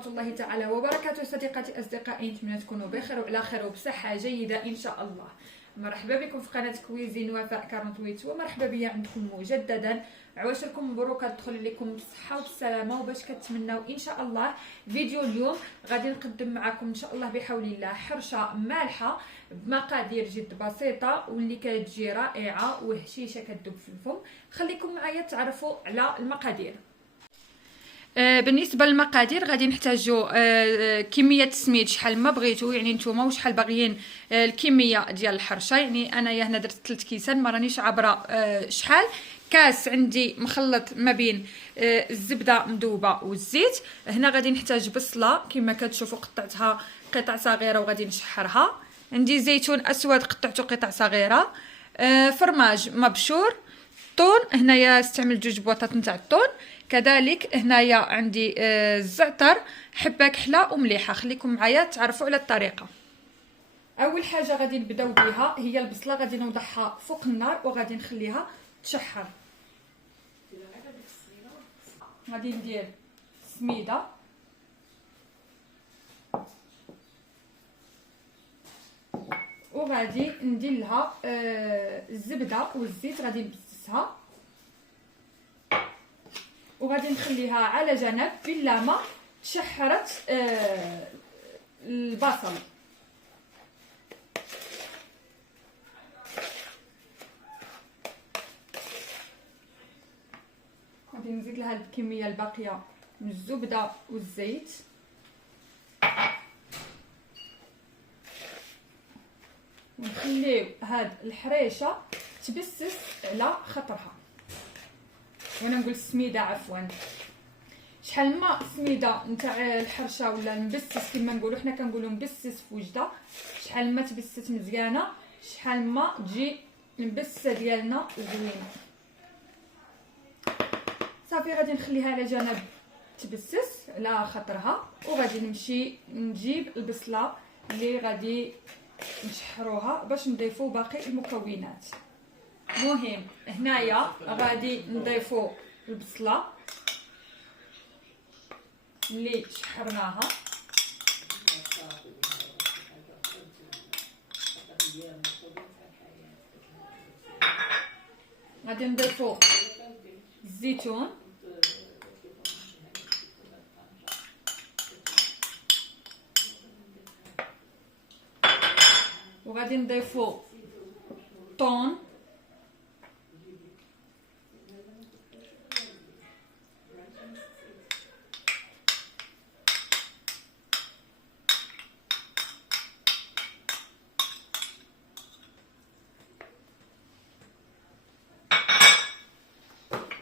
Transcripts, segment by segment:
ورحمة الله تعالى وبركاته. صديقاتي أصدقائي، نتمنى تكونوا بخير وعلى خير وبصحة جيدة إن شاء الله. مرحبا بكم في قناة كويزين وفاء 48 ومرحبا بيا عندكم مجددا. عواشركم مبروك، تدخل لكم بالصحة وبالسلامة وباش كتمناو إن شاء الله. فيديو اليوم غادي نقدم معكم إن شاء الله بحول الله حرشة مالحة بمقادير جد بسيطة واللي كتجي رائعة وهشيشة كتذوب في الفم. خليكم معايا تعرفوا على المقادير. بالنسبه للمقادير غادي نحتاجوا كميه السميد شحال ما بغيتو، يعني نتوما وشحال باغيين الكميه ديال الحرشه. يعني انايا هنا درت 3 كيسان، ما رانيش عابره شحال. كاس عندي مخلط ما بين الزبده مذوبه والزيت. هنا غادي نحتاج بصله كما كتشوفوا قطعتها قطع صغيره وغادي نشحرها. عندي زيتون اسود قطعته قطع صغيره، فرماج مبشور، طون هنايا استعمل 2 بواطات نتاع الطون. كذلك هنايا عندي الزعتر، حبه كحله ومليحه. خليكم معايا تعرفوا على الطريقه. اول حاجه غادي نبداو بها هي البصله. غادي نوضعها فوق النار وغادي نخليها تشحر. غادي ندير سميده وغادي ندير لها الزبده والزيت، غادي نبسسها وغادي نخليها على جنب بلا ما تشحرت البصل. غادي نزيد لها الكميه الباقيه من الزبده والزيت ونخليو هاد الحريشه تبسس على خطرها. وانا نقول السميده عفوا، شحال ما السميده نتاع الحرشه ولا نبسس كما نقولوا حنا كنقولوا نبسس في وجده، شحال ما تبسس مزيانه شحال ما تجي البسه ديالنا زوينه. صافي غادي نخليها على جنب تبسس على خطرها وغادي نمشي نجيب البصله اللي غادي نشحروها باش نضيفوا باقي المكونات. مهم هنايا غادي نضيفوا البصله اللي شحرناها، غادي نضيفوا الزيتون وغادي نضيفوا الثوم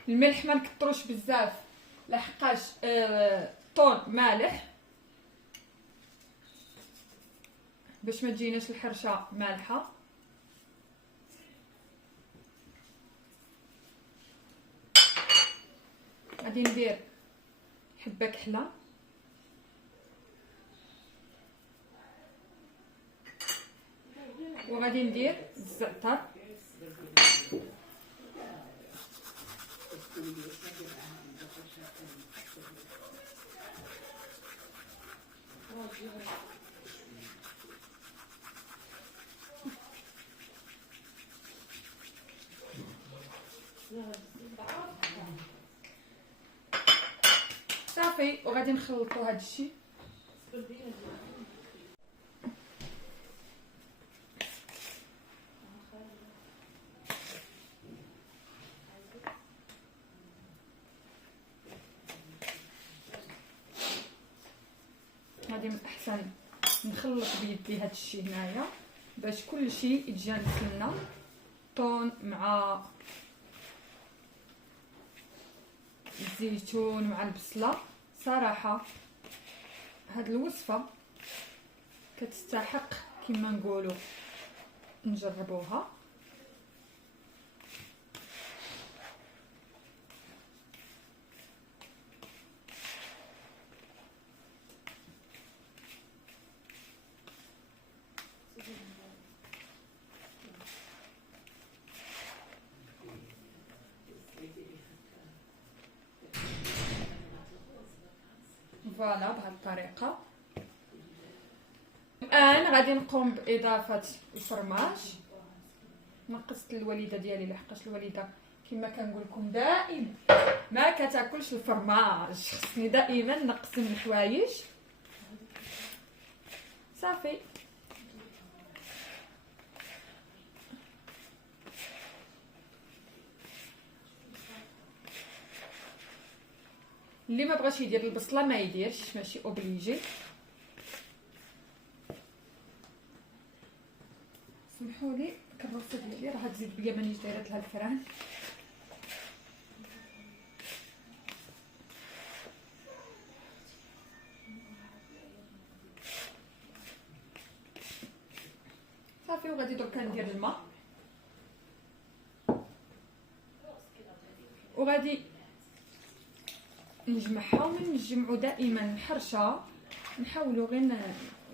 الملح. ما نكتروش بزاف لحقاش الطون مالح باش ما تجيناش الحرشه مالحه. غادي ندير حبه كحله وغادي ندير الزعتر صافي. وغادي نخلطوا هذا الشيء. غادي من احسن نخلط بيدي هذا الشيء هنايا باش كل شيء يتجانس لنا، طون مع الزيتون مع البصله. صراحه هاد الوصفه كتستحق كما نقولوا نجربوها. فوالا بهذه الطريقه. الان غادي نقوم باضافه الفرماج. نقصت الوليده ديالي لحقاش الوليده كما كنقول لكم دائما ما كتاكلش الفرماج، خصني دائما نقسم الحوايج. صافي اللي ما بغاش يدير البصله ما يديرش، ماشي اوبليجي. سمحوا لي الكروسه ديالي راه تزيد بيا مانيش دايره لها الفران. صافي وغادي دركا ندير الماء وغادي نجمعها. ومن نجمعوا دائما الحرشه نحاولوا غير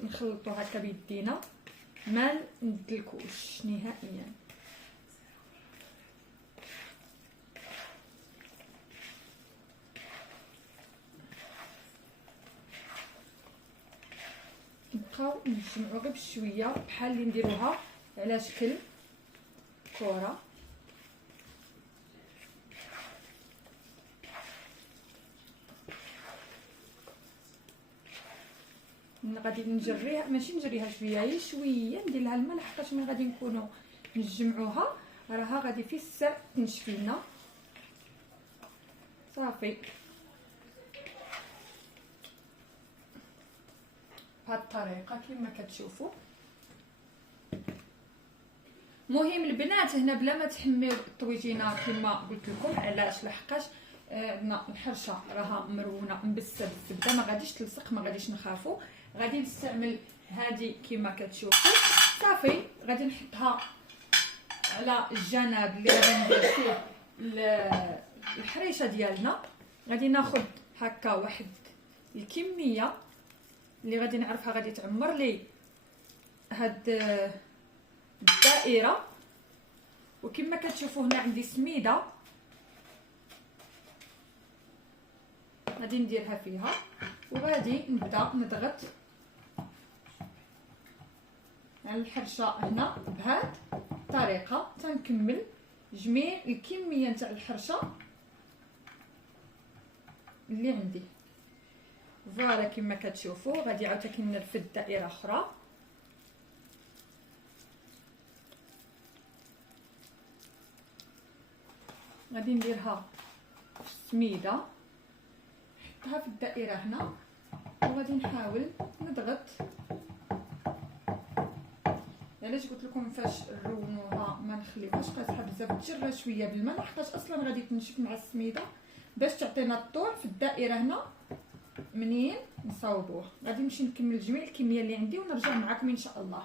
نخلطوا هكا بيدينا، ما ندلكوش نهائيا. نبقاو نجمعوا غير بشويه بحال اللي نديروها على شكل كره. غادي نجريها، ماشي نجريها شويه، هي شويه ندير لها الماء لحقاش ملي غادي نكونوا نجمعوها راها غادي في السر تنشف لنا. صافي بهاد الطريقه كما كتشوفوا. مهم البنات هنا بلا ما تحميو الطويجينه كما قلت لكم. علاش؟ لحقاش عندنا الحرشه راها مرونه مبسه بالزبده، ما غاديش تلصق، ما غاديش نخافوا. غادي نستعمل هذه كما كتشوفوا. صافي غادي نحطها على الجناب اللي غادي ندير فيه الحريشه ديالنا. غادي ناخذ هكا واحد الكميه اللي غادي نعرفها غادي تعمر لي هاد الدائره. وكما كتشوفوا هنا عندي سميده غادي نديرها فيها وغادي نبدا نضغط على الحرشه هنا بهاد الطريقه تنكمل جميع الكميه نتاع الحرشه اللي عندي. فوالا كما كتشوفوا غادي عاوتاني نرفد دائره اخرى. غادي نديرها في السميده، نحطها في الدائره هنا وغادي نحاول نضغط. علاش قلت لكم فاش نرونوها ما نخليوهاش قاصحه بزاف، تجرى شويه بالماء لحقاش اصلا غادي تنشف مع السميده باش تعطينا الطول في الدائره هنا. منين نصاوبوه غادي نمشي نكمل جميع الكميه اللي عندي ونرجع معكم ان شاء الله.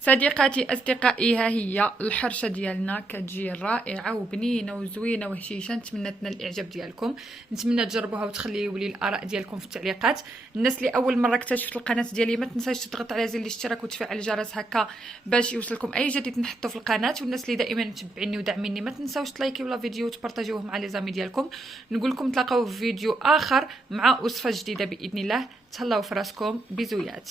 صديقاتي اصدقائي، ها هي الحرشه ديالنا كتجي رائعه وبنينه وزوينه وهشيشه. نتمنى تنال الاعجاب ديالكم، نتمنى تجربوها وتخليوا لي الاراء ديالكم في التعليقات. الناس اللي اول مره اكتشفت القناه ديالي ما تنساش تضغط على زر الاشتراك وتفعل الجرس هكا باش يوصلكم اي جديد نحطه في القناه. والناس اللي دائما متبعيني وداعميني ما تنساوش تلايكيو لا فيديو وتبارطاجيوه مع لي زامي ديالكم. نقول لكم نتلاقاو في فيديو اخر مع وصفه جديده باذن الله. تهلاو في راسكم، بيزويات.